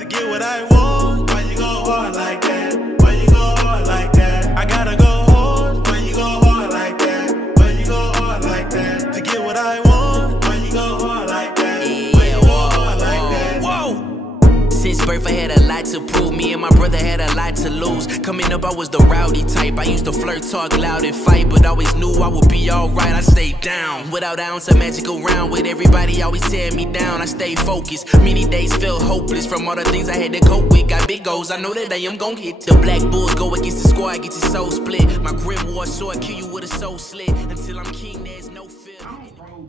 to get what I want. Why you go hard like that? Why you go hard like that? I gotta go hard. Why you go hard like that? Why you go hard like that? To get what I want. Why you go hard like that? Why you go hard like that? Whoa! Since birth I had a lot to prove. Me and my brother had a lot to lose. Coming up I was the rowdy type. I used to flirt, talk loud and fight, but always knew I would be alright. I stayed down without an ounce of magic around. With everybody always tearing me down, I stayed focused. Many days felt hopeless from all the things I had to cope with. Got big goals, I know that I am gon' hit. The black bulls go against the squad, get your soul split. My grim war sword kill you with a soul slit. Until I'm king there's no fear. Bro,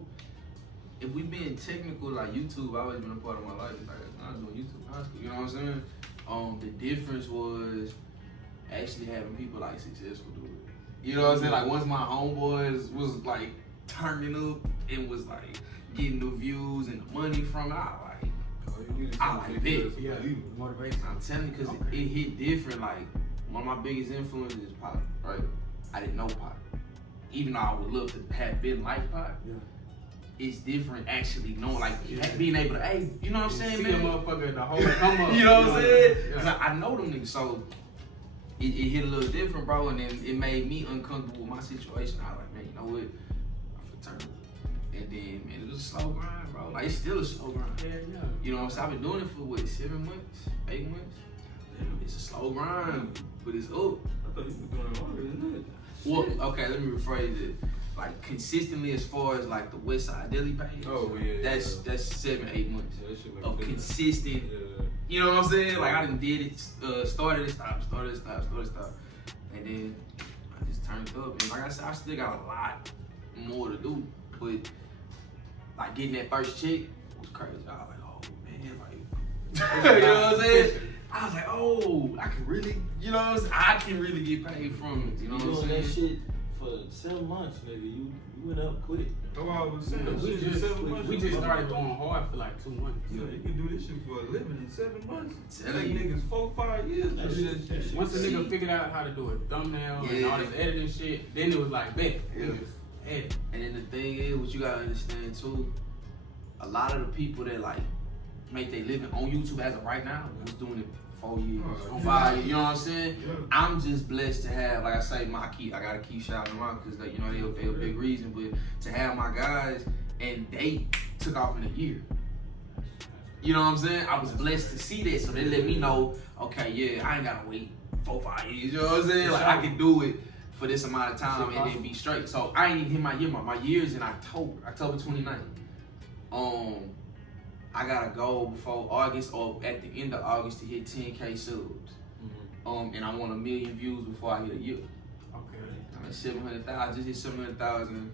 if we being technical, like YouTube always been a part of my life. Like I was doing YouTube in high school, you know what I'm saying? The difference was actually having people like successful do it. You know what I'm saying? Like once my homeboys was like turning up and was like getting the views and the money from it, I like this. Yeah, motivation. I'm telling you, because it hit different. Like one of my biggest influences is Pop, right? I didn't know Pop. Even though I would love to have been like Pop. Yeah. It's different actually knowing, like being able to, hey, you know what I'm saying, see man? a motherfucker in the whole come up. You know what I'm saying? Yeah. Cause I know them niggas, so it hit a little different, bro, and then it made me uncomfortable with my situation. I was like, man, you know what? I'm finna turn it. And then, man, it was a slow grind, bro. Like, it's still a slow grind. Yeah. You know what I'm saying? I've been doing it for, what, 7 months? 8 months? It's a slow grind, but it's up. I thought you were doing it longer than that. Well, okay, let me rephrase it. Like consistently, as far as like the WestsideDelly page, that's 7-8 months of consistent. Yeah. You know what I'm saying? Like I done did it, started it, stop, and then I just turned it up. And like I said, I still got a lot more to do, but like getting that first check was crazy. I was like, oh man, like you know what I'm saying? I was like, oh, I can really, you know what I'm saying? I can really get paid from it. You know what I'm saying? That shit for 7 months, nigga. You went up, quit it. That's what I was saying. We just started going hard for like 2 months. Yeah, you can do this shit for a living in 7 months. Telling Like you. niggas 4-5 years to do that shit. Once the nigga figured out how to do a thumbnail and all this editing shit, then it was like, bet. Yeah. Edit. And then the thing is, what you gotta understand too, a lot of the people that like make their living on YouTube as of right now was doing it 4 years, 5 years, you know what I'm saying? Yeah. I'm just blessed to have, like I say, I gotta keep shouting them out because you know they're a big reason, but to have my guys and they took off in a year. You know what I'm saying? I was blessed to see that, so they let me know, okay, yeah, I ain't gotta wait 4-5 years, you know what I'm saying? Like I can do it for this amount of time and then be straight. So I ain't even hit my year mark. My year's in October 29th. I got a goal before August or at the end of August to hit 10K subs. And I want 1 million views before I hit a year. Okay. I'm at 700,000. I just hit 700,000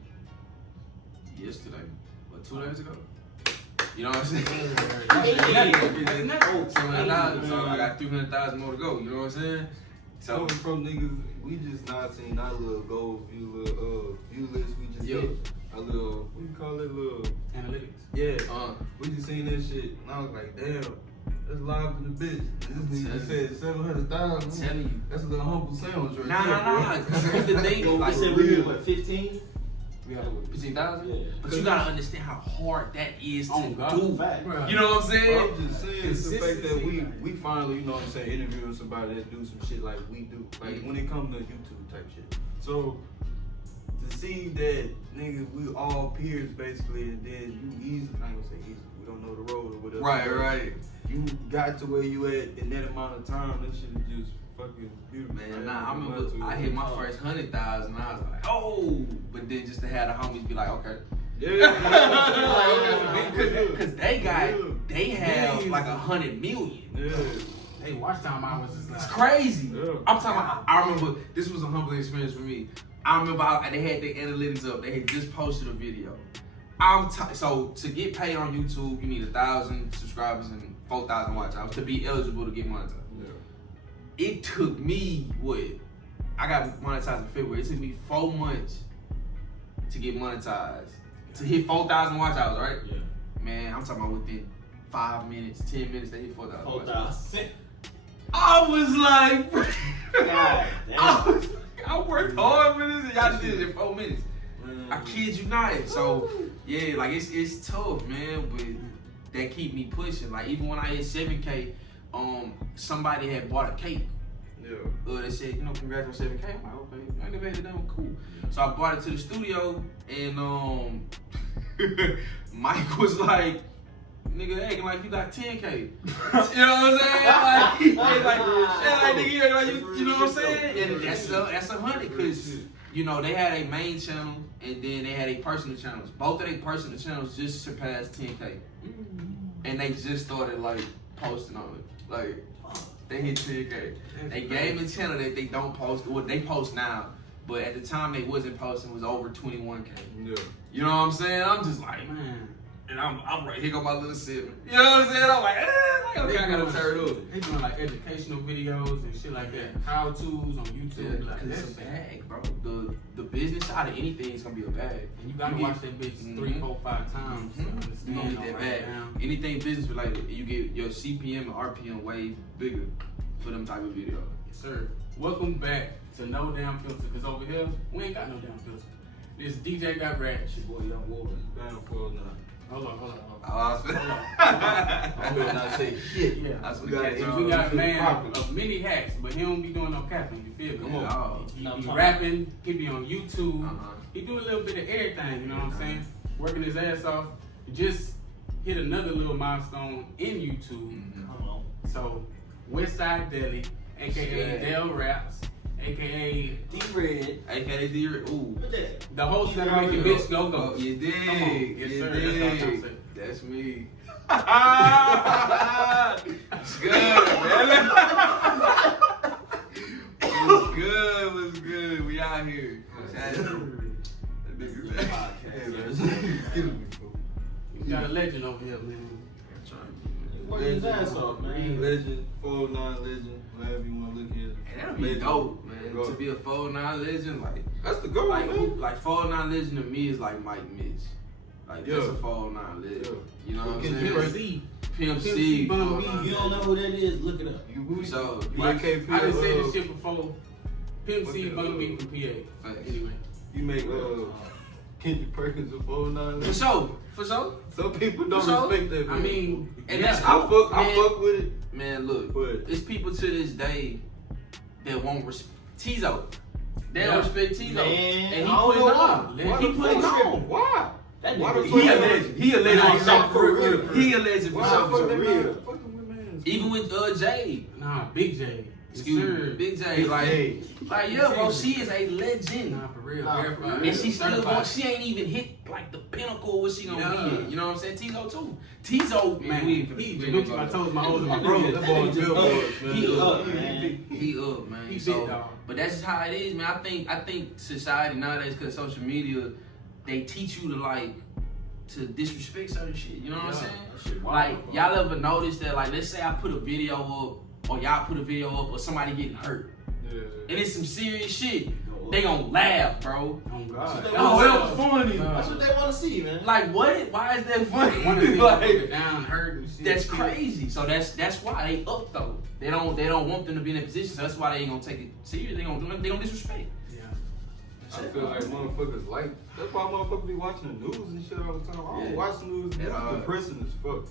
yesterday, or 2 days ago. You know what I'm saying? 700,000. So I got 300,000 more to go. You know what I'm saying? So Coming from niggas, we just not seen our little goal view list. We just hit a little, what you call it, little Analytics. yeah. We just seen that shit, and I was like, damn, that's live in the bitch. This nigga said 700,000. telling you. That's a little humble sandwich right Nah. Here's the thing. I said we did what, 15? We got 15,000? Yeah. But you gotta understand how hard that is to do. Fact. You know what I'm saying? I'm just saying it's the fact that we finally, you know what I'm saying, interviewing somebody that do some shit like we do. Like when it comes to YouTube type shit. So to see that nigga, we all peers basically, and then you easy, I ain't gonna say easy, we don't know the road or whatever. Right. You got to where you at in that amount of time, that shit is just fucking beautiful. Man, nah, I remember I hit my first 100,000 and I was like, oh, but then just to have the homies be like, okay. Cause they have like 100 million. Yeah. Hey, watch time I was just like, It's crazy. Yeah. I'm talking about, I remember, this was a humbling experience for me. I remember they had their analytics up. They had just posted a video. So to get paid on YouTube, you need 1,000 subscribers and 4,000 watch hours to be eligible to get monetized. Yeah. It took me, I got monetized in February. It took me 4 months to get monetized. To hit 4,000 watch hours, right? Yeah. Man, I'm talking about within 5 minutes, 10 minutes, they hit 4,000 watch hours. 4,000. I was like, God damn. I worked hard for this and y'all did it in 4 minutes. I kid you not. So, yeah, like it's tough, man, but that keep me pushing. Like even when I hit 7K, somebody had bought a cake. Yeah. They said, congrats on 7K. I'm like, okay, I never had it done. Cool. So I brought it to the studio, and Mike was like, nigga acting like you got 10K. You know what I'm saying? Like nigga, you know what I'm saying? And that's 100, because they had a main channel and then they had a personal channels. Both of their personal channels just surpassed 10K, and they just started like posting on it. Like they hit 10K. They gaming channel that they don't post. Well, they post now, but at the time they wasn't posting was over 21K. Yeah. You know what I'm saying? I'm just like, man. And I'm right here, go my little 7. You know what I'm saying? I'm like, okay, I gotta turn up. They doing like educational videos and shit like that. How to's on YouTube. Yeah, like, cause it's a bag, bro. The business side of anything is gonna be a bag. And you gotta watch that bitch 3, 4, 5 times. You gonna get that bag. Anything business related, you get your CPM and RPM way bigger for them type of videos. Yes, sir. Welcome back to No Damn Filter, cause over here, we ain't got no damn filter. This DJ got rats. Your boy Young Wolf is Down for now. Hold on. I better not say shit. Yeah. That's what We got- We got a man Popular. of many hacks, but he don't be doing no capping, you feel me? Come on. He be rapping, he be on YouTube, Uh-huh. he do a little bit of everything, you know what I'm saying? Working his ass off. Just hit another little milestone in YouTube. Come on. So, WestsideDelly, aka Del Raps, aka D-Red. AKA D. Ooh. What that? the host that make the bitch go Oh, go. you dig. Come on. Yes, You sir. That's what I'm trying to dig. say. That's me. What's good, man? What's good? We out here. We got a legend over here, man. Work his ass off, man. Legend, 409 legend, whatever you want to look at. And that'll be dope, man. Go. To be a 409 legend, like That's the goal, man. like 409 legend to me is like Mike Mitch. Like that's Yeah. a 409 legend. Yeah. You know what I'm Get saying? you right. C. Pimp C, C. Bun B. 409 You don't know who that is, look it up. So Mike KP, I done said this shit before. Pimp C, What's Bun B that, from PA. Facts. Anyway. You make Kendrick Perkins a 409 for legend. sure. Some people don't For sure. respect that. I mean, And that's I cool. fuck with it. Man, look, But- it's people to this day that won't respect Tizo. They Yeah. don't respect Tizo, Man, and he I don't put know it on. why. Why He the put it fuck? on. Why? That Why the nigga, fuck? He a legend. He a legend. Nah, for sure. for real. He a legend for Why the sure. fuck they real. not fucking with man? Even with Jay. nah, Big J. Excuse me, Big J. Like yeah, bro, she is a legend. Nah, for real. Nah, for Verified. real. And she still Certified. going, she ain't even hit like the pinnacle of what she gonna Yeah. be at. You know what I'm saying? Tizo too. Tizo, man, we ain't finna- He we Gucci ain't my gonna- toes, my hoes, and my That bros. nigga- That that boy nigga just billboards, man. He up, man. man. He up, man. He So, big dog. but that's just how it is, man. I think society nowadays, because social media, they teach you to disrespect certain shit. You know what I'm Yeah, saying? that shit wild, Like, bro. y'all ever notice that, like, let's say I put a video up, or y'all put a video up, or somebody getting hurt, Yeah. and it's some serious shit, they gonna laugh, bro. Oh, That's God. what they Oh, want it to was see. funny. That's what they want to see, man. Like, what? Why is that funny? One of the Like, niggas down, hurt, and shit. that's crazy. So that's why they up though. They don't want them to be in that position. So that's why they ain't gonna take it serious. They gonna disrespect. Yeah. I feel like motherfuckers like. That's why motherfuckers be watching the news and shit all the time. I don't Yeah. watch the news. It's depressing as fuck.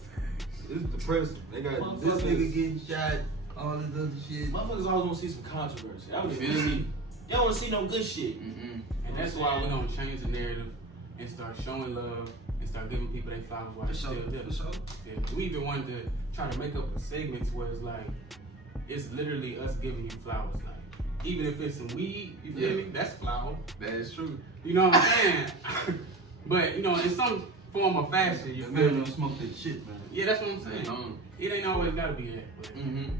It's depressing. They got this Motherfuckers- nigga getting shot, all this other shit. Motherfuckers always want to see some controversy. I You don't feel me? Y'all want to see no good shit. Mm-mm. And that's why we're gonna change the narrative and start showing love and start giving people their flowers while For they're sure. still there. For sure. Yeah. We even wanted to try to make up a segment where it's like, it's literally us giving you flowers. Like, even if it's some weed, you feel Yeah. me? That's flower. That is true. You know what I'm saying? But, you know, in some form of fashion, you feel me? smoke that shit, man. Yeah, that's what I'm saying. It ain't always gotta be that, but Mm-hmm.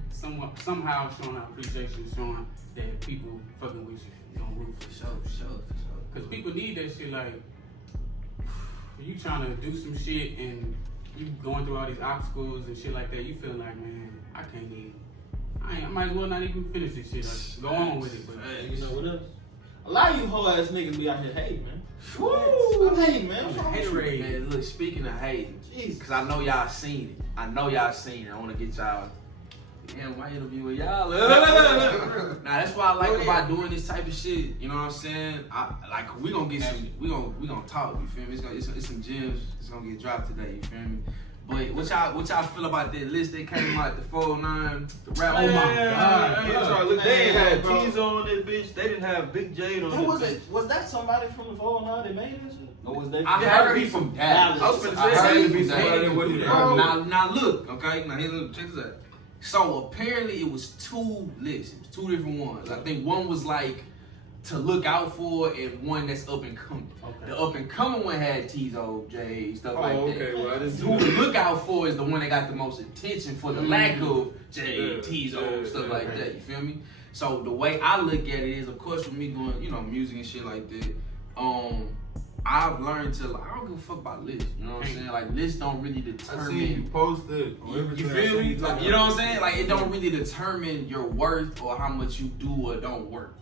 somehow showing our appreciation, showing that people fucking with you, you know, root for For sure. sure. For sure. For sure. Cause people need that shit. Like, you trying to do some shit and you going through all these obstacles and shit like that. You feel like, man, I can't even. I might as well not even finish this shit. Like, go on with it. But You know what else? A lot of you whole ass niggas be out here hating, man. Woo! Stop hating, man. What's wrong with you? haterade. Man, look. Speaking of hating, Jeez. cause I know y'all seen it. I want to get y'all. Damn, my interview with y'all. Nah, that's what I like about doing this type of shit. You know what I'm saying? We gonna get some. We gonna talk. You feel me? It's some gems. It's gonna get dropped today. You feel me? But what y'all feel about that list that came out, the 409, the rap? Oh my God, Look, they ain't had bro. T's on that bitch. They didn't have Big J on Who that was bitch. it? Was that somebody from the 409 that made this? Or was they? I heard he from Dallas. I was finna I say, heard it he had to be from somebody Dallas. that wasn't there. Now look, okay? Now here, look, check this out. So apparently it was 2 lists. It was 2 different ones. I think one was like to look out for, and one that's up and coming. Okay. The up and coming one had Tizo, J, stuff like that. Okay, well, I didn't Who to look out for is the one that got the most attention for the lack of J, Yeah, Tizo, yeah, stuff yeah. like that. You feel me? So the way I look at it is, of course, with me doing, you know, music and shit like that, I've learned to, like, I don't give a fuck about lists. You know what I'm saying? Like, lists don't really I determine. see you posted on You everything. feel me? Like, you know what I'm saying? Like, it don't Mhm. really determine your worth or how much you do or don't work.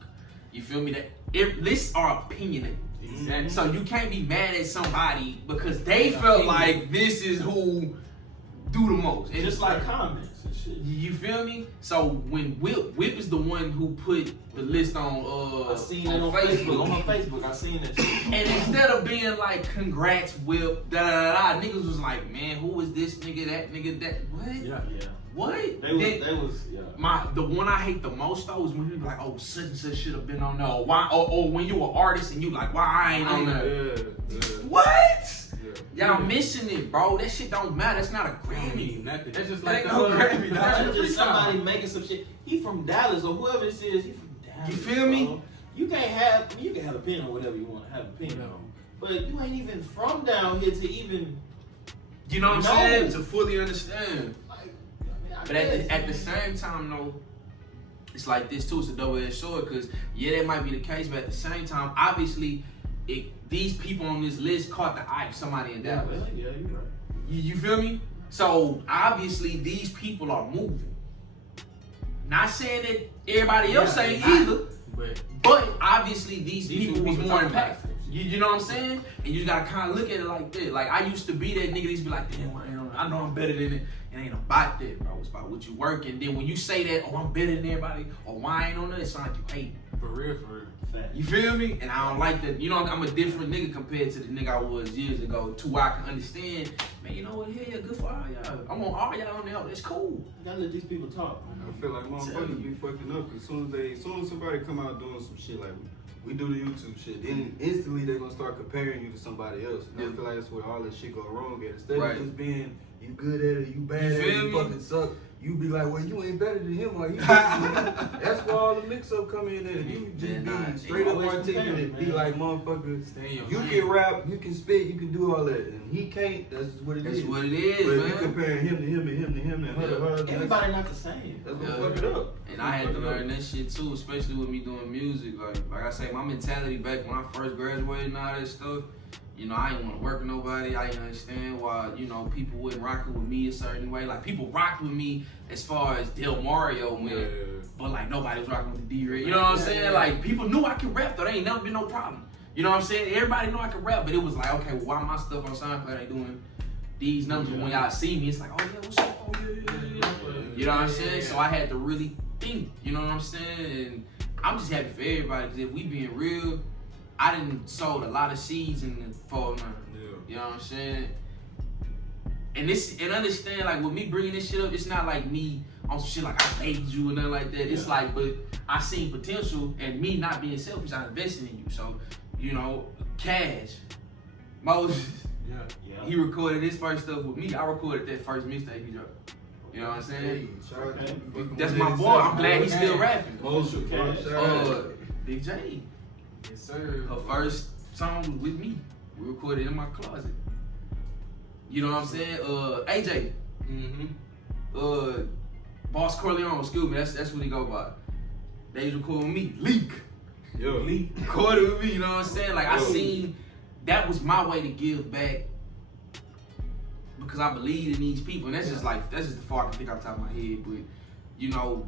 You feel me? That lists are opinionated. Exactly. So you can't be mad at somebody because they felt like this is who do the most. And Just like comments and shit. you feel me? So when Whip is the one who put the list on I seen it on Facebook. On my Facebook, I seen that shit. And instead of being like, congrats, Whip, da da da da, niggas was like, man, who is this nigga, that nigga, that, what? Yeah. What? They was, yeah. The one I hate the most though is when you be like, oh, such and such should have been on there. Or why? Or when you an artist and you like, why I ain't on there? Yeah. What? Yeah. Y'all missing it, bro. That shit don't matter. That's not a Grammy. Nothing. That's just That like ain't no Grammy. Imagine That's just somebody making some shit. He from Dallas or whoever this is. He from Dallas. You feel me? Bro. You can't have. You can have opinion on whatever you want to have opinion on, but you ain't even from down here to even. You know what I'm No. saying? To fully understand. Like, I mean, I But guess. at the same time, though, it's like this too. It's a double-edged sword because yeah, that might be the case, but at the same time, obviously, these people on this list caught the eye of somebody in Yeah, Dallas. well, yeah, you're right. You feel me? So obviously, these people are moving. Not saying that everybody else Yeah, ain't not. either, but obviously these people was people more talking about impactful. You know what I'm saying? And you gotta kind of look at it like that. Like I used to be that nigga that used to be like, damn, I know I'm better than it. It ain't about that, bro. It's about what you work. And then when you say that, oh, I'm better than everybody, or why I ain't on that, it sounds like you hate. For real. Fact. You feel me? And I don't like that. You know, I'm a different nigga compared to the nigga I was years ago. To where I can understand, man, you know what? Yeah, good for all y'all. I want all y'all on there. That's cool. You gotta let these people talk. I feel like motherfuckers be fucking up because as soon as somebody come out doing some shit like we do the YouTube shit, then instantly they're gonna start comparing you to somebody else. And I feel like that's where all this shit go wrong at. Instead Right. of just being you good at it, you bad You at feel it, you me? fucking suck. You be like, well, you ain't better than him. Like, you that's where all the mix-up come in at. If you just Yeah, nah, be straight up always articulate, comparing, be man. like, motherfucker, Stay in your you lane. can rap, you can spit, you can do all that. And he can't, that's just what it is. That's what it is, But if man. you comparing him to him and him to him and her to her, Everybody not the same. that's gonna Yeah. fuck it up. And I had to learn that shit too, especially with me doing music. Like I say, my mentality back when I first graduated and all that stuff, you know, I didn't want to work with nobody. I didn't understand why, you know, people wasn't rocking with me a certain way. Like, people rocked with me as far as Del Mario went, Yeah. but, like, nobody was rocking with the D-Ray. You know what I'm saying? Like, people knew I could rap, though. There ain't never been no problem. You know what I'm saying? Everybody knew I could rap, but it was like, okay, well, why my stuff on SoundCloud ain't doing these numbers? But when y'all see me, it's like, oh, yeah, what's up? Oh, yeah. You know what I'm saying? So I had to really think, you know what I'm saying? And I'm just happy for everybody, because if we being real, I done sowed a lot of seeds in the 409. Yeah. You know what I'm saying? And understand, like, with me bringing this shit up, it's not like me on some shit like I made you or nothing like that. It's like, but I seen potential, and me not being selfish, I invested in you. So, you know, Cash, Moses, Yeah. he recorded his first stuff with me. I recorded that first mixtape he dropped. You know what I'm Hey, saying? shout out to you. That's my boy. I'm glad he's still rapping. Motion, bro. Shout out. Big J, Yes, sir. her first song with me, we recorded in my closet. You know what I'm saying? AJ, Mm-hmm. Boss Corleone, excuse me, that's what he go by. They was recording with me, Leak. Yo. Leak recorded with me, you know what I'm saying? Like, I Yo. seen, that was my way to give back, because I believe in these people, and that's just the far I can think off the top of my head. But you know,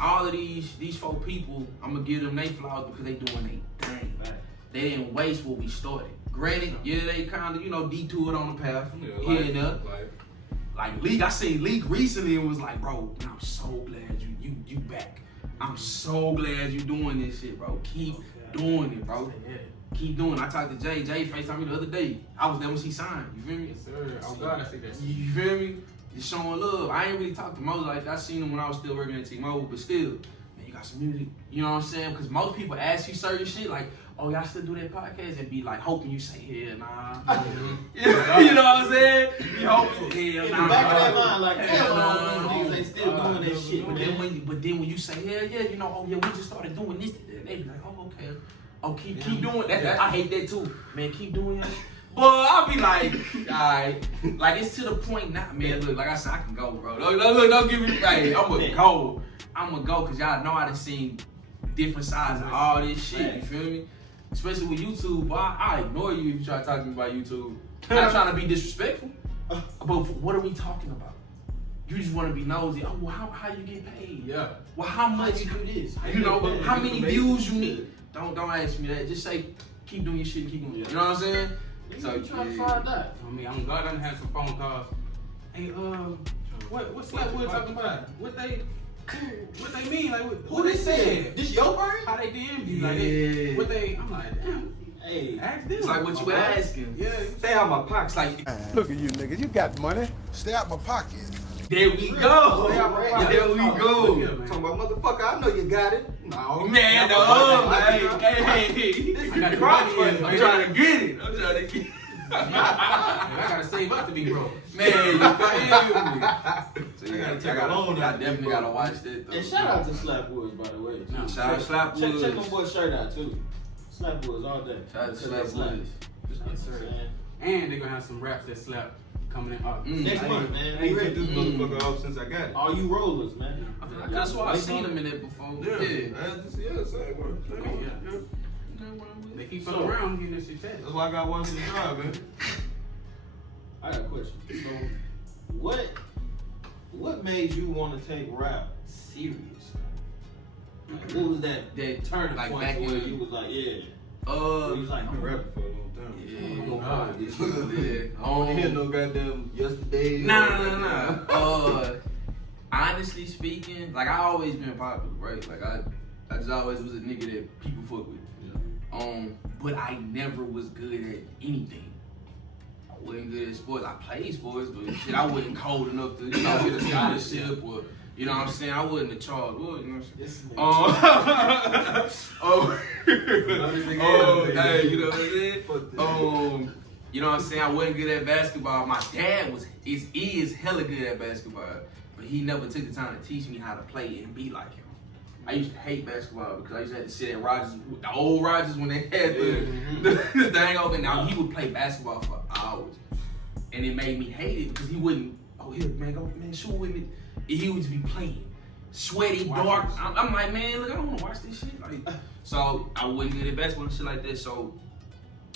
all of these 4 people, I'm gonna give them their flowers because they doing their thing. They didn't waste what we started. Granted, yeah, they kind of, you know, detoured on the path here and there. Like Leak, I seen Leak recently and was like, bro, I'm so glad you back. I'm so glad you doing this shit, bro. Keep doing it, bro. keep doing it. I talked to Jay. Jay FaceTimed me the other day. I was there when she signed. You feel me? Yes, sir. I'm glad I see that. You feel me? Just showing love. I ain't really talked to Moses like that. I seen him when I was still working at T-Mobile, but still, man, you got some music. You know what I'm saying? Because most people ask you certain shit like, oh, y'all still do that podcast, and be like hoping you say hell nah. You know what I'm saying? You hoping hell In nah. the back of that mind, like, Hell damn, nah. niggas ain't still doing that shit. But then when you say hell yeah, you know, oh yeah, we just started doing this. They be like, oh okay, oh keep doing that. I hate that too, man. Keep doing that. Boy, I'll be like, alright, like it's to the point now, man. Look, like I said, I can go, bro. Look, don't give me, hey, I'm gonna go. I'm gonna go, cause y'all know I done seen different sides of all this shit. You feel me? Especially with YouTube, boy, I ignore you if you try to talk to me about YouTube. I'm not trying to be disrespectful, but what are we talking about? You just want to be nosy. Oh, well, how you get paid? Yeah. Well, how much you do this? You know, how many views you need? Don't ask me that. Just say, keep doing your shit and keep doing it. You know what I'm saying? So you trying to find that? I mean, I'm glad I done had some phone calls. Hey, what's Slapwood talking about? What they mean? Like, who they said? This your bird? How they DM you? Like, what they? I'm like, damn. Hey, Ask them. It's like what you asking. Yeah. Stay out my pocket. It's like, Look at you niggas, you got money. Stay out my pocket. there we go. Stay out my pocket. There we go. Look here, man. Talking about motherfucker, I know you got it. No, Man, stay out my hey, pocket. hey. This I got is the rock money in. money. I'm trying to get it. I'm trying to get it. I gotta save up to be broke. Man, you feel me? So I gotta take a loan I out. definitely gotta watch that though. and shout out to Slapwoods, by the way. No. Shout out Slapwoods. Check my boy's shirt out too. Slapwoods all day. Shout out to Because they slap. Slapwoods. Yes, sir. And they're gonna have some raps that slap coming in August. Next month, I man. ain't Be took ready. this motherfucker off since I got it. All you rollers, man. I feel like that's why I seen him in it before. Yeah, Yeah. same word. Yeah. They keep fucking around getting this shit fast. That's why I got one for the job, man. I got a question. So, what made you want to take rap serious? Like, what was that turning Like point back where when- you was like, yeah? You was like, I've been rapping for a long time. oh God, this Yeah. I don't hear no goddamn yesterday. Nah. Honestly speaking, like I always been popular, right? Like I just always was a nigga that people fuck with. But I never was good at anything. I wasn't good at sports. I played sports, but shit, I wasn't cold enough to, get a scholarship or, you know what I'm saying? I wasn't a charge. You know what I'm saying? This nigga. Hey, you know what I'm saying? You know what I'm saying? I wasn't good at basketball. My dad is hella good at basketball, but he never took the time to teach me how to play and be like him. I used to hate basketball because I used to have to sit at Rogers, the old Rogers when they had the thing open. Now he would play basketball for hours, and it made me hate it because he wouldn't. Oh here, man, go man, shoot with me. And he would just be playing, sweaty, dark. I'm like, man, look, I don't want to watch this shit. Like, so I wasn't good at basketball and shit like that. So,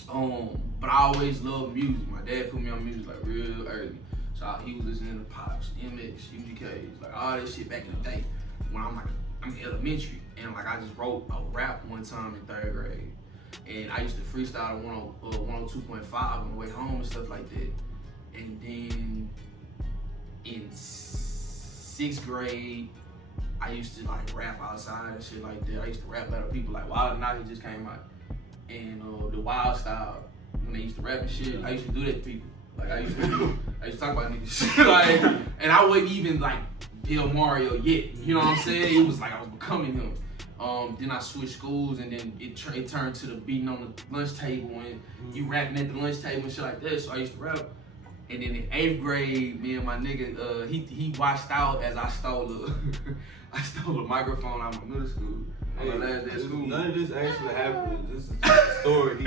but I always loved music. My dad put me on music like real early. So he was listening to Pops, MX, UGKs, like all that shit back in the day when I'm in elementary, and like I just wrote a rap one time in 3rd grade, and I used to freestyle 102.5 on the way home and stuff like that. And then in 6th grade, I used to like rap outside and shit like that. I used to rap battle people like Wild Night just came out, and the Wild Style when they used to rap and shit. I used to do that to people. Like I used to talk about niggas like, and I wasn't even like Bill Mario yet, you know what I'm saying? It was like I was becoming him. Then I switched schools, and then it turned to the beating on the lunch table and you rapping at the lunch table and shit like that. So I used to rap. And then in 8th grade, me and my nigga, he watched out as I stole a microphone out of my middle school. On my last day of school. None of this actually happened. This is just a story.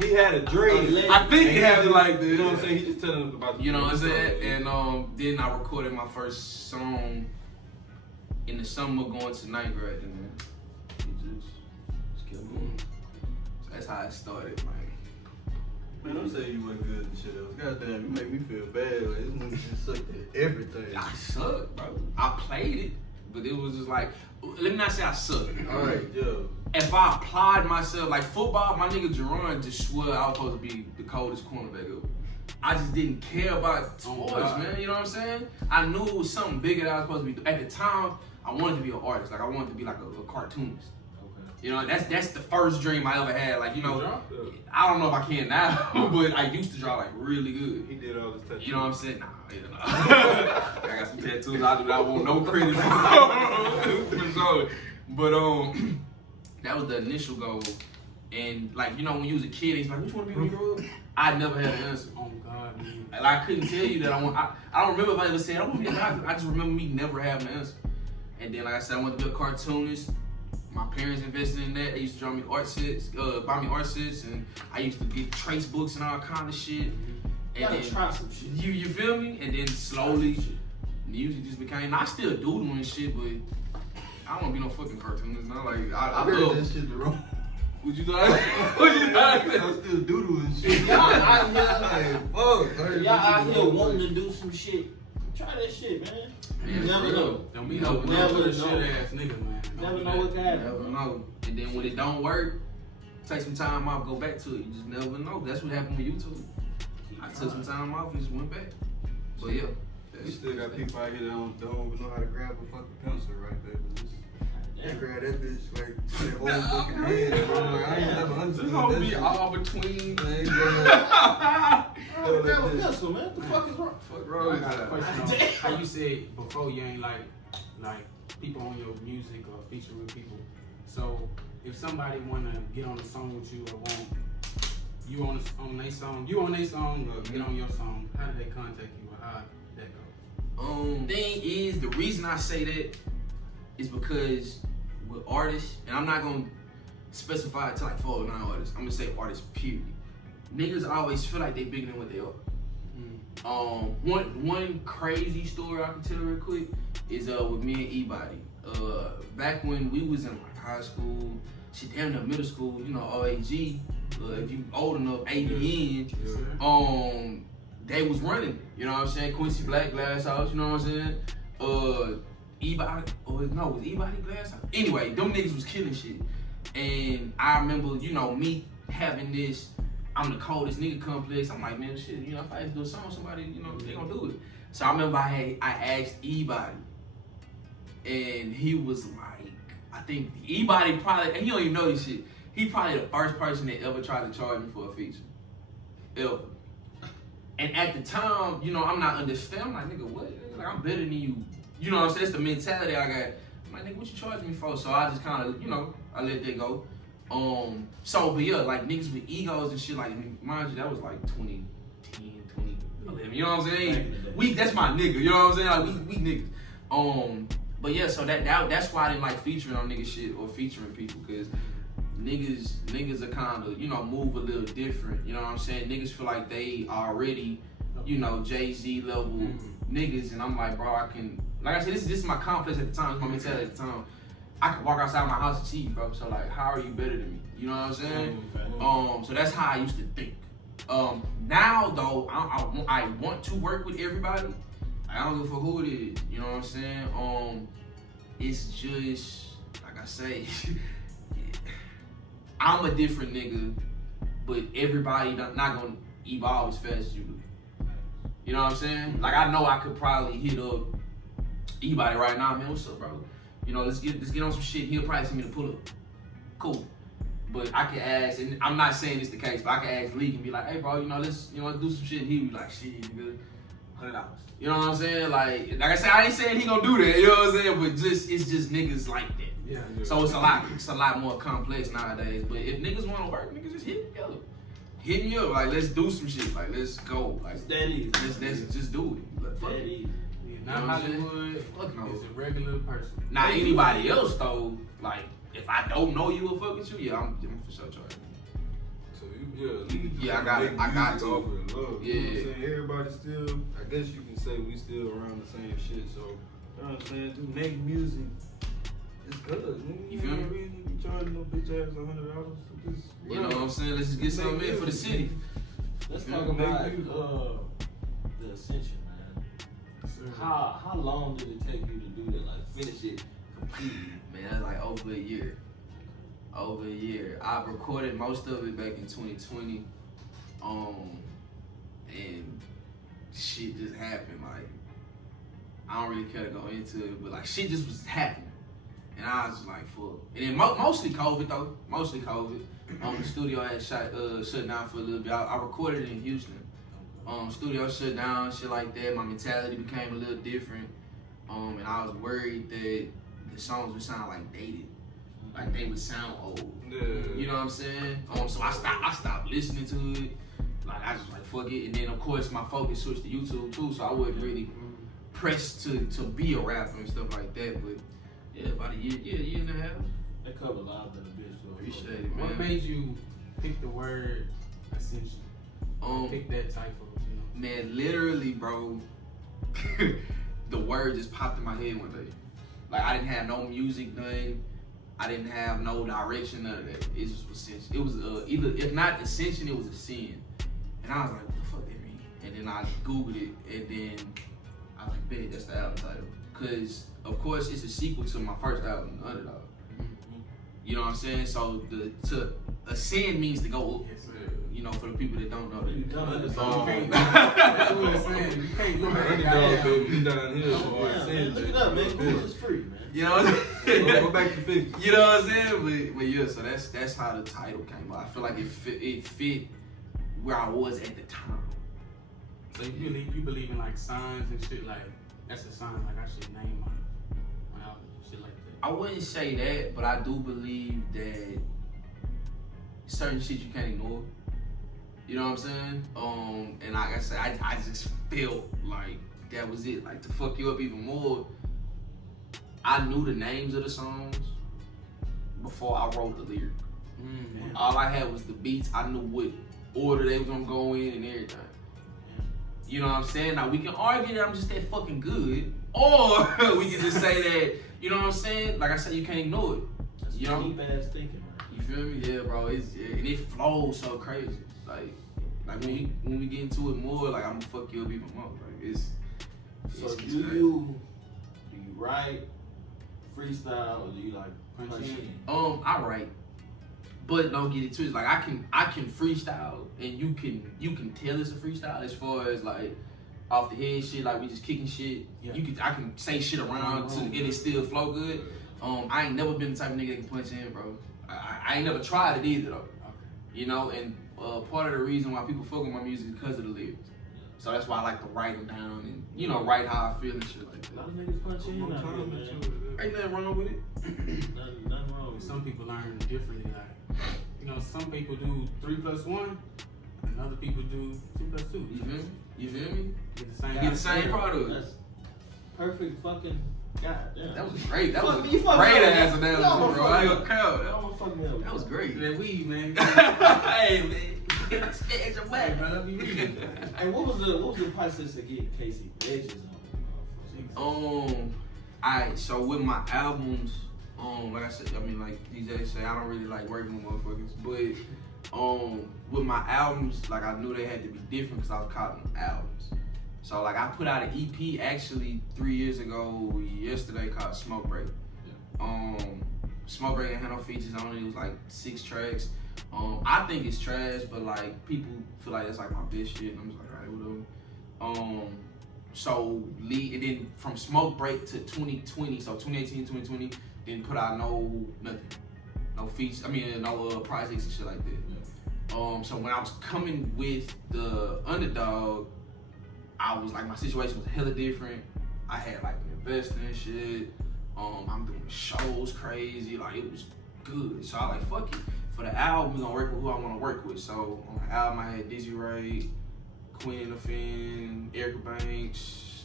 He had a dream. I think it happened like this. You know what I'm saying? He just telling us about the You know what I'm story. saying? And then I recorded my first song in the summer going to 9th grade, and man, it just kept going. So that's how it started, man. Man, don't say you wasn't good and shit else. Goddamn, you make me feel bad. Like, this nigga just sucked at everything. I sucked, bro. I played it, but it was just like, let me not say I sucked. Alright, yo. If I applied myself, like football, my nigga Jerron just swore I was supposed to be the coldest cornerback ever. I just didn't care about sports, man. You know what I'm saying? I knew it was something bigger that I was supposed to be. At the time, I wanted to be an artist. Like I wanted to be like a cartoonist. You know, that's the first dream I ever had. Like, you know, Yeah. I don't know if I can now, but I used to draw like really good. He did all this tattoos. You know what I'm saying? Nah, I got some tattoos. I do not want no credit for sure. But that was the initial goal. And like, you know, when you was a kid, he's like, "Which one to be when you grow up?" I never had an answer. Oh God, man. Like, I couldn't tell you that I want. I don't remember if I ever said I want to be a doctor. I just remember me never having an answer. And then, like I said, I wanted to be a cartoonist. My parents invested in that. They used to draw me art sets, buy me art sets, and I used to get trace books and all kind of shit. You gotta try some shit. You feel me? And then slowly, music just became. I still doodle and shit, but I don't want to be no fucking cartoonist. Not like I heard love that shit the wrong. What you thought? What you thought? I'm still doodling shit. Y'all out here, Like, fuck. y'all out here wanting to do some shit. Try that shit, man. You never know. Don't be Never no know. shit ass nigga, man. Never Don't know do what can happen. Never know. And then when it don't work, take some time off, go back to it. You just never know. That's what happened with YouTube. I took some time off and just went back. But yeah. We still got people out here that don't even know how to grab a fucking pencil right there. They grab that bitch like that whole fucking head, bro. Like, I ain't never understood It's gonna that be shit. all between. They grab- Oh, grab a pencil, man. What the fuck is wrong? Fuck I wrong. got a question on how you said before you ain't like people on your music or feature with people. So if somebody wanna get on a song with you or want you on their song, or get on your song, how do they contact you or how that go? Thing is, the reason I say that is because with artists, and I'm not gonna specify it to like 4 or 9 artists. I'm gonna say artists, period. Niggas always feel like they bigger than what they are. One crazy story I can tell real quick is with me and E-Body. Back when we was in like high school, shit damn near middle school, you know, OAG. If you old enough, ABN. They was running it, you know what I'm saying? Quincy Black, Glass House, you know what I'm saying? E-Body, or no, was E-Body Glass House? Anyway, them niggas was killing shit. And I remember, you know, me having this, I'm the coldest nigga complex. I'm like, man, shit, you know, if I had to do a song with somebody, you know, they gonna do it. So I remember I asked E-Body, and he was like, I think E-Body probably, and he don't even know this shit, he probably the first person that ever tried to charge me for a feature. Ever. And at the time, you know, I'm not understanding. I'm like, nigga, what? Like, I'm better than you. You know what I'm saying? That's the mentality I got. I'm like, nigga, what you charging me for? So I just kind of, you know, I let that go. So, but yeah, like, niggas with egos and shit, like, mind you, that was like 2010, 2011. You know what I'm saying? That's my nigga. You know what I'm saying? Like, we niggas. But yeah, so that's why I didn't like featuring on nigga shit or featuring people, because niggas are kind of, you know, move a little different. You know what I'm saying? Niggas feel like they already, you know, Jay-Z level niggas, and I'm like, bro, I can, like I said, this is my complex at the time, it's my mentality at the time. I can walk outside my house and cheat, bro. So like, how are you better than me? You know what I'm saying? So that's how I used to think. Now though, I want to work with everybody. I don't give a fuck who it is. You know what I'm saying? It's just like I say. I'm a different nigga, but everybody not gonna evolve as fast as you do. You know what I'm saying? Like, I know I could probably hit up E-Body right now, man, what's up, bro? You know, let's get on some shit. He'll probably send me the pull up. Cool. But I can ask, and I'm not saying it's the case, but I can ask League and be like, hey, bro, you know, let's do some shit. He'd be like, shit, nigga, $100. You know what I'm saying? Like I said, I ain't saying he gonna do that. You know what I'm saying? But it's just niggas like that. Yeah. So it's a lot more complex nowadays. But if niggas want to work, niggas just hit me up. Hit me up. Like, let's do some shit. Like, let's go. Like, That easy. let's just do it. Like, fuck That it. easy. Not Hollywood. Fuck no. It's a regular person. Not anybody else though. Like, if I don't know you or fuck with you, yeah, I'm for sure charging. So you, Yeah, I got to. Love. You know what I'm Yeah. saying? Everybody still, I guess you can say we still around the same shit. So, you know what I'm saying? Do make music. It's good, nigga. You feel me? No reason to be charging no bitch ass $100 for this. You know what I'm saying? Let's just get something in for the city. Let's Yeah, talk make about music. the Ascension, man. How long did it take you to do that? Like, finish it completely? Man, that's like over a year. Over a year. I recorded most of it back in 2020. And shit just happened. Like, I don't really care to go into it, but like, shit just was happening. And I was like, fuck. And then mostly COVID though. Mostly COVID. The studio had shut down for a little bit. I recorded it in Houston. Studio shut down, shit like that. My mentality became a little different. And I was worried that the songs would sound like dated. Like they would sound old. Yeah. You know what I'm saying? So I stopped listening to it. Like I just like fuck it. And then of course my focus switched to YouTube too, so I wasn't really pressed to be a rapper and stuff like that. But yeah, about a year and a half. They cover a lot of benefits. Appreciate it, man. What made you pick the word ascension? Pick that type of, you know? Man, literally, bro, the word just popped in my head one day. Like I didn't have no music done. I didn't have no direction, none of that. It just was ascension. It was either, if not ascension, it was a sin. And I was like, what the fuck that mean? And then I Googled it, and then I was like, bet, that's the album title. Cause of course it's a sequel to my first album, The Underdog. You know what I'm saying? So to ascend means to go up. Yes, sir. You know, for the people that don't know that. You done That's understand. what I'm saying. You can't go back Underdog, down. baby, down here. Oh, yeah, man, look it up, man. Google is free, man. You know what I'm saying? Go back to 50. You know what I'm saying? But yeah, so that's how the title came up. I feel like it fit where I was at the time. So you believe in like signs and shit, like that's a sign, like I should name my album, shit like that. I wouldn't say that, but I do believe that certain shit you can't ignore. You know what I'm saying? And like I said, I just felt like that was it. Like to fuck you up even more, I knew the names of the songs before I wrote the lyric. All I had was the beats. I knew what order they was gonna go in and everything. You know what I'm saying? Now we can argue that I'm just that fucking good, or we can just say that, you know what I'm saying? Like I said, you can't ignore it. That's You know? deep ass thinking, man. You feel me? Yeah, bro. And it flows so crazy. Like when we get into it more, like I'm gonna fuck you up even more. Like it's So it's do crazy. you write freestyle, or do you like punch in? I write, but don't get it twisted. Like I can freestyle, and you can tell it's a freestyle as far as like off the head shit. Like we just kicking shit. Yeah. I can say shit around and it still flow good. I ain't never been the type of nigga that can punch in, bro. I ain't never tried it either though. You know, and part of the reason why people fuck with my music is because of the lyrics. So that's why I like to write them down and, you know, write how I feel and shit like A that. lot of niggas punch in out here, man. Ain't nothing wrong with it. Nothing wrong with Some people learn differently. Like, you know, some people do 3 + 1, and other people do 2 + 2. You feel me? You feel me? Get the same. You get the same product. That's perfect fucking goddamn. That was great. That was Fuck me, you fuck great me up. ass You analogy, almost bro. fucked I me ain't up. gonna count. That almost fucked me up. That was great. That weed, man. Hey, man. Scared your Hey, back. brother, be reading. And what was the process to get Casey Edges on? Alright, so with my albums, like I said, I mean, like DJ say, I don't really like working with motherfuckers, but with my albums, like I knew they had to be different because I was copying albums. So like I put out an EP actually 3 years ago yesterday called Smoke Break. Smoke Break ain't had no features on it. It was like 6 tracks. I think it's trash, but like people feel like that's like my best shit, and I'm just like, alright, whatever. So and then from Smoke Break to 2020, so 2018, 2020, didn't put out nothing, no features. I mean, no projects and shit like that. So when I was coming with the Underdog, I was like, my situation was hella different. I had like an investor and shit. I'm doing shows crazy, like it was good. So I like, fuck it. For the album, we gonna work with who I wanna work with. So on the album, I had Dizzy Ray, Queen of Finn, Erica Banks.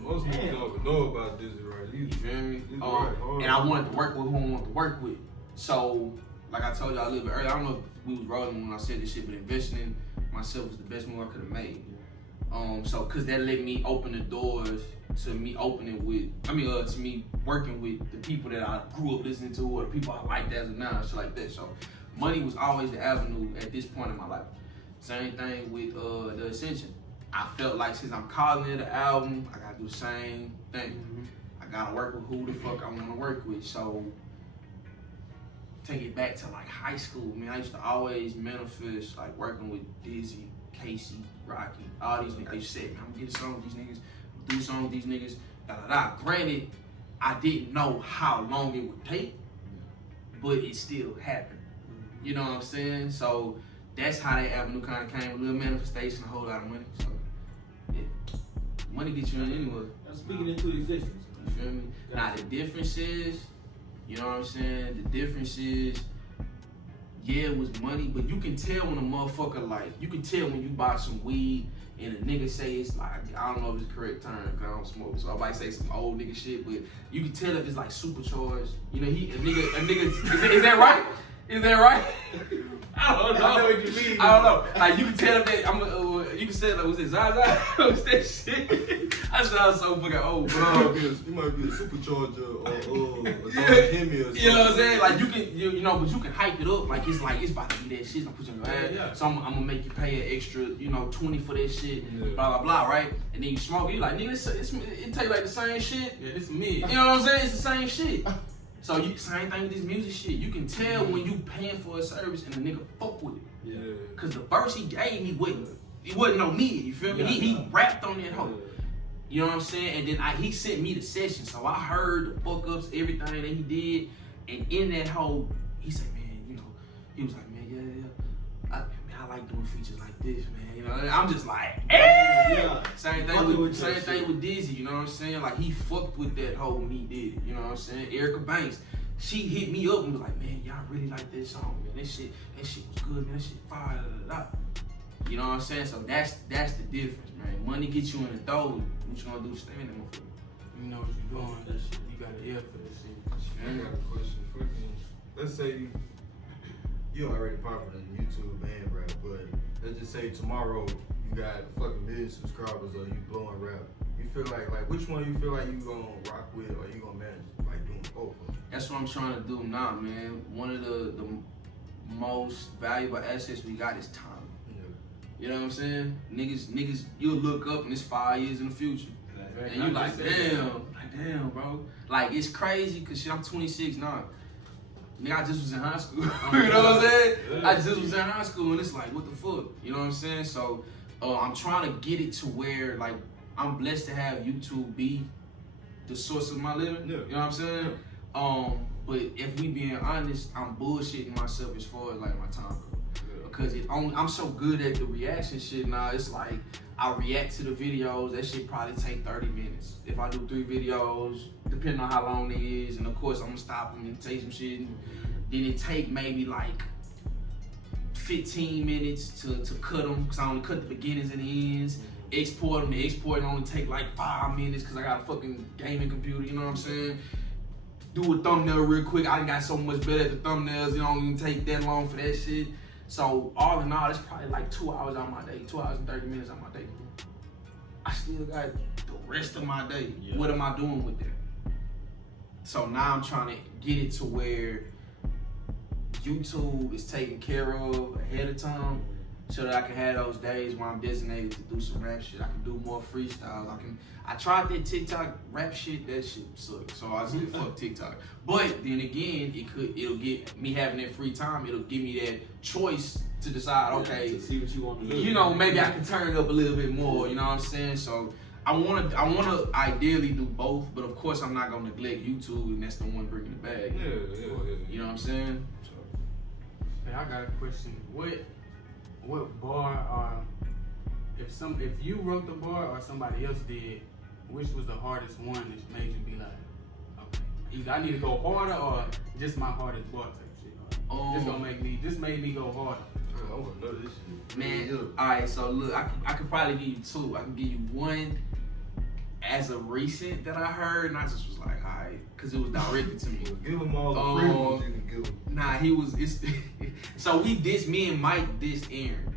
Most people don't know about Dizzy Ray. You feel me? Dizzy Ray, And I wanted to work with who I wanted to work with. So, like I told y'all a little bit earlier, I don't know if we was rolling when I said this shit, but investing in myself was the best move I could have made. So, cause that let me open the doors to me opening with, to me working with the people that I grew up listening to or the people I liked as of now, shit like that. So, money was always the avenue at this point in my life. Same thing with the Ascension. I felt like since I'm calling it an album, I gotta do the same thing. I gotta work with who the fuck I wanna work with. So, take it back to like high school, man. I used to always manifest like working with Dizzy, Casey, Rocky, all these niggas. I used to say, man, I'm gonna get a song with these niggas, do a song with these niggas, da da da. Granted, I didn't know how long it would take, but it still happened. You know what I'm saying? So that's how that avenue kind of came. A little manifestation, a whole lot of money. So yeah, money gets you in anywhere. I'm speaking into existence. You feel me? Now the difference is, you know what I'm saying? The difference is, yeah, it was money, but you can tell when a motherfucker like, you can tell when you buy some weed and a nigga say it's like, I don't know if it's the correct term because I don't smoke, so I might say some old nigga shit, but you can tell if it's like supercharged. You know, a nigga, is that right? Is that right? I don't know. I know what you mean. I don't know. Like you can tell if that you can say like, was it Zaza? Was that shit? I sound so fucking old, bro. You might be a supercharger or a Hemi or something. You know what I'm saying? Like you can, you know, but you can hype it up. Like it's about to be that shit. I'm putting your ass. Yeah. So I'm gonna make you pay an extra, you know, 20 for that shit. Yeah. Blah blah blah, right? And then you smoke it. You like, nigga, it take like the same shit. Yeah, this me. You know what I'm saying? It's the same shit. So same thing with this music shit. You can tell when you paying for a service and the nigga fuck with it. Yeah. Cause the verse he gave me wasn't no me. You feel me? Yeah. He rapped on that hoe. You know what I'm saying? And then he sent me the session, so I heard the fuck ups, everything that he did, and in that whole, he said, man, you know, he was like, man, yeah, I like doing features like this, man. You know, and I'm just like, hey! Yeah. Same thing with Dizzy. You know what I'm saying? Like he fucked with that whole when he did it. You know what I'm saying? Erica Banks, she hit me up and was like, man, y'all really like this song, man. That shit was good, man. That shit fire. Da, da, da. You know what I'm saying? So that's the difference, man. Money gets you in the door. What you gonna do? Stay in that motherfucker. You know what you're doing. That shit. You got an ear for that shit. I got a question. Let's say you already popular in YouTube and rap, but let's just say tomorrow you got fucking million subscribers or you blowing rap. You feel like which one you feel like you gonna rock with or you gonna manage like doing both of them? That's what I'm trying to do now, man. One of the most valuable assets we got is time. You know what I'm saying? Niggas, you'll look up and it's 5 years in the future. And you like, damn, bro. Like, it's crazy, cause shit, I'm 26 now. Nigga, I just was in high school. You know what I'm saying? I just was in high school and it's like, what the fuck? You know what I'm saying? So, I'm trying to get it to where, like, I'm blessed to have YouTube be the source of my living. Yeah. You know what I'm saying? But if we being honest, I'm bullshitting myself as far as, like, my time goes. Because I'm so good at the reaction shit now. It's like I react to the videos. That shit probably take 30 minutes. If I do 3 videos, depending on how long it is, and of course I'm gonna stop them and take some shit. And then it take maybe like 15 minutes to cut them, because I only cut the beginnings and the ends. Export them. The export only take like 5 minutes because I got a fucking gaming computer. You know what I'm saying? Do a thumbnail real quick. I got so much better at the thumbnails. It don't even take that long for that shit. So all in all, it's probably like 2 hours out of my day, 2 hours and 30 minutes out of my day. I still got the rest of my day. Yeah. What am I doing with that? So now I'm trying to get it to where YouTube is taken care of ahead of time, so that I can have those days where I'm designated to do some rap shit. I can do more freestyles. I tried that TikTok rap shit, that shit sucked. So I said, fuck TikTok. But then again, it'll get me having that free time, it'll give me that choice to decide, okay, to see what you want to do. You know, maybe I can turn it up a little bit more, you know what I'm saying? So I wanna ideally do both, but of course I'm not gonna neglect YouTube, and that's the one bringing the bag. Yeah. You know what I'm saying? Hey, I got a question. What bar if you wrote the bar or somebody else did, which was the hardest one that made you be like, okay, either I need to go harder or just my hardest bar type shit? This made me go harder. I want to know this shit. Man, alright, so look, I could probably give you 2. I can give you one as a recent that I heard, and I just was like, alright, because it was directed to me. Give them all the free ones you can give them. Nah, so me and Mike dissed Aaron.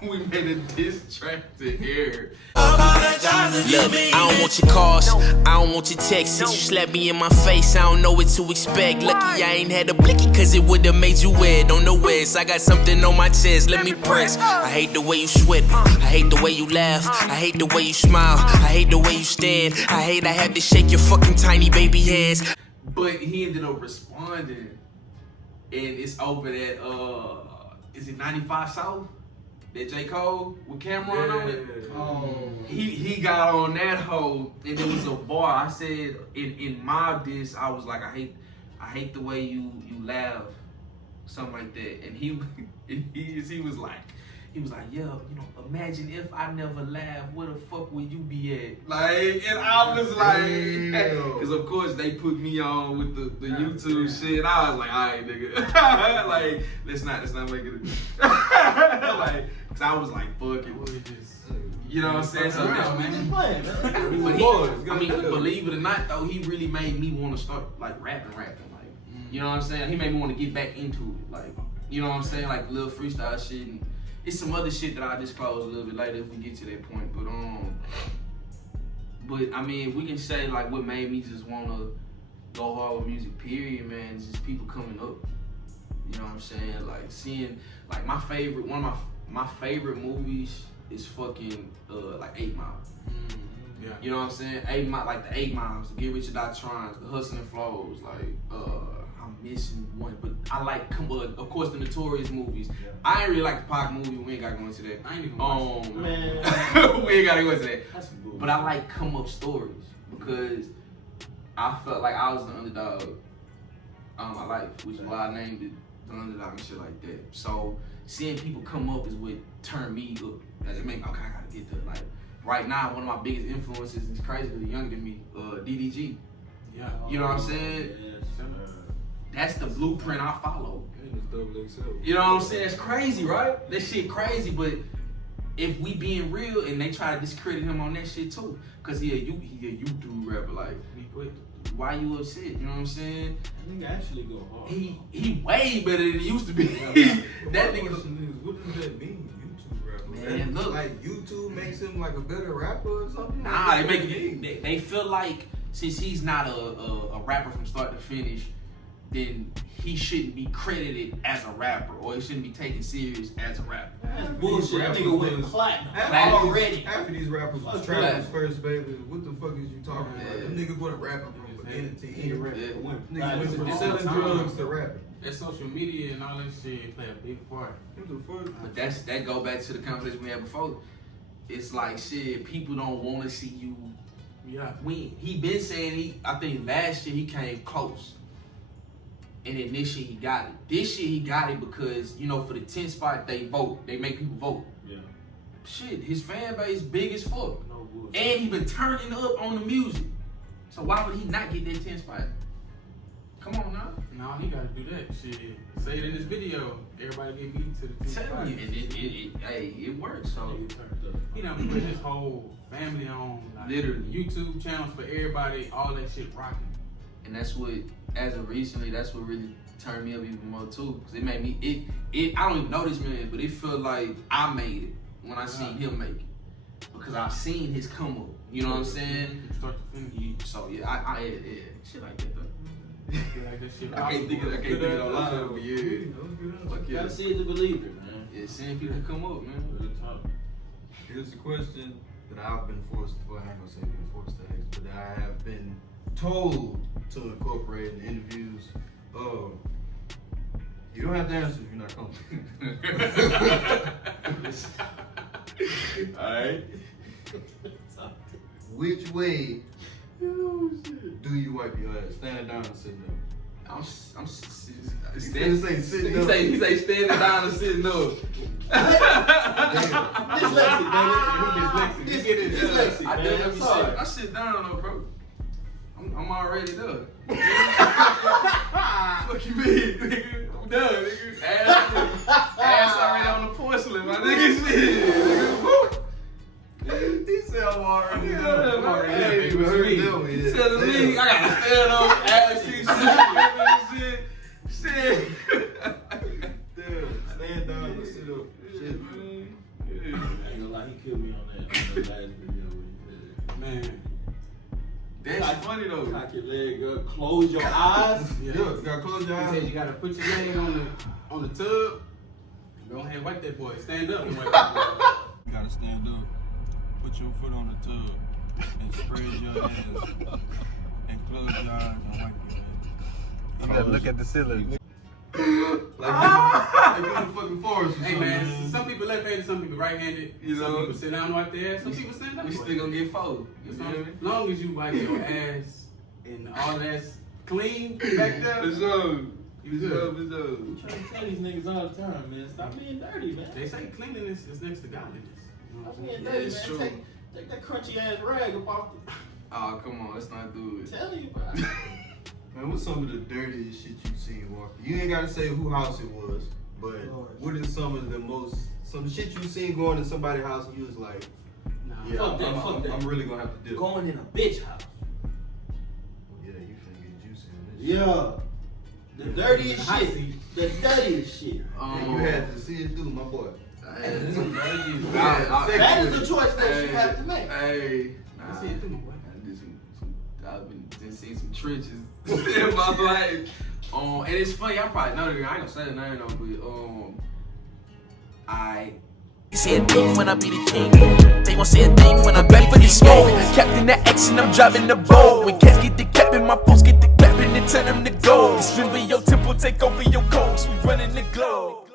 We made a diss track to Aaron. Look, I don't want your calls, I don't want your texts. You slap me in my face, I don't know what to expect. Lucky I ain't had a blicky, cause it would've made you weird. Don't know where, I got something on my chest, let me press. I hate the way you sweat, I hate the way you laugh, I hate the way you smile, I hate the way you stand, I hate I have to shake your fucking tiny baby hands. But he ended up responding, and it's over that, is it 95 South? that J. Cole with Cameron on it. Oh. He got on that hoe, and it was a bar. I said in my diss, I was like, I hate the way you laugh, something like that. And he was like, yeah, imagine if I never laugh, where the fuck would you be at? Like, and I was like, because of course they put me on with the YouTube shit. I was like, all right, nigga, like let's not make it. Like, cause I was like, fuck it. You know what I'm saying? So man. Just playing, man. But believe it or not, though, he really made me want to start like rapping. Like, you know what I'm saying? He made me want to get back into it. Like, you know what I'm saying? Like little freestyle shit. And it's some other shit that I'll disclose a little bit later if we get to that point. But I mean, we can say like what made me just want to go hard with music. Period, man. It's just people coming up. You know what I'm saying? Like seeing like one of my favorite movies is fucking like 8 Mile. Yeah. You know what I'm saying? 8 Mile, like the 8 Miles, the Get Rich or Die Trying, the Hustle and Flows. Like I'm missing one, but I like of course the Notorious movies. Yeah. I ain't really like the Pac movie. We ain't gotta go into that. I ain't even watched it. Man. We ain't gotta go into that. That's some bullshit. But I like come up stories because I felt like I was the underdog all my life, which is why I named it the Underdog and shit like that. So seeing people come up is what turned me up. That it made me, okay, I gotta get there. Like right now, one of my biggest influences is crazy, younger than me, DDG. Yeah. You know what I'm saying? Yes. That's the blueprint I follow. And it's double XL. You know what I'm saying? It's crazy, right? That shit crazy, but if we being real and they try to discredit him on that shit too, cause he a YouTube rapper, like why you upset? You know what I'm saying? That nigga actually go hard. He way better than he used to be. That nigga. What does that mean? YouTube rapper? Man, look. Like YouTube makes him like a better rapper or something? Nah, they feel like since he's not a rapper from start to finish, then he shouldn't be credited as a rapper or he shouldn't be taken serious as a rapper. That's bullshit. That nigga went platinum already. After these rappers was Travis first, baby, what the fuck is you talking about? Them niggas wasn't rapping from beginning to end. Niggas went from selling drugs to rapping. That social media and all that shit play a big part. What the fuck? But that go back to the conversation we had before. It's like shit, people don't want to see you win. He been saying I think last year he came close. And then this year he got it. This year he got it because, for the 10th spot, they vote. They make people vote. Yeah. Shit, his fan base big as fuck. No bullshit. And he been turning up on the music. So why would he not get that 10th spot? Come on now. No, he gotta do that shit. Say it in this video. Everybody get me to the 10th Tell spot. you, it works. So He done put his whole family on Literally. YouTube channels for everybody, all that shit rocking. and that's what, as of recently, that's what really turned me up even more too. Cause it made me, I don't even know this man, but it felt like I made it when I seen him make it. Because I've seen his come up. You know what I'm saying? Start to finish. So yeah, I shit like that though. Like that shit I can't think of it online, but yeah. Fuck You yeah. gotta see it to believe it, man. Yeah, seeing people come up, man. Real talk. Here's the question that I've been forced to, well, I ain't gonna say been forced to ask, but that I have been told to incorporate in interviews. You don't have to answer if you're not comfortable. Alright? Which way do you wipe your ass? Standing down or sitting up? I'm He say sitting up. He say standing down and sitting up. Dyslexic, baby. Dyslexic, I man. definitely I'm sorry. I sit down though, bro. I'm already done. Fuck you mean, nigga? I'm done, nigga. Ass already on the porcelain, my nigga. Shit. He said I'm already Yeah, done. I'm already done, Hey, baby. we heard Me. that one, You yeah. telling me I gotta stand up, ass shit. Damn, stand down and sit up. Shit. I ain't gonna lie, he killed me on that last video when he said Man. That's funny though. cock your leg up, close your eyes. Yeah, you gotta close your He eyes. said you gotta put your leg on the tub. Go ahead and wipe that boy. Stand up and wipe that boy. You gotta stand up, put your foot on the tub, and spread your ass, and close your eyes and wipe your ass. You gotta look at the ceiling. Like you in the fucking forest or Hey something. man, some people left-handed, some people right-handed. You Some know? people sit down like their ass. Some people stand up. We still gonna get fold. You As feel me? long as you wipe your ass and all that's clean back there, For sure. you good. I'm trying to tell these niggas all the time, man. Stop being dirty, man. They say cleanliness is next to godliness. You know what Stop I'm being saying? Yeah, dirty, it's man. true. Take that crunchy ass rag up off the. Oh, come on, let's not do it. Tell you, bro. Man, what's some of the dirtiest shit you seen walking? You ain't gotta say who house it was, but what is some of the most, some shit you seen going to somebody's house and you was like, Nah. yeah, Fuck that, fuck that. I'm really gonna have to do it. Going in a bitch house. Yeah, you finna get juicy on this shit. Yeah. The dirtiest Hot shit. seat. The dirtiest shit. Yeah, you had to see it through, my boy. That is a choice that you have to make. Hey, I see it too, my boy. I did I've been seeing some trenches in my life. And it's funny, y'all probably know that I ain't gonna say the name though, but Say a thing when I be the king. They gon' say a thing when I'm ready for the smoke. Captain the action, I'm driving the boat. When cats get the capping, my folks get the clapping and turn them to gold. Spin with your temple, take over your coast. We running the globe.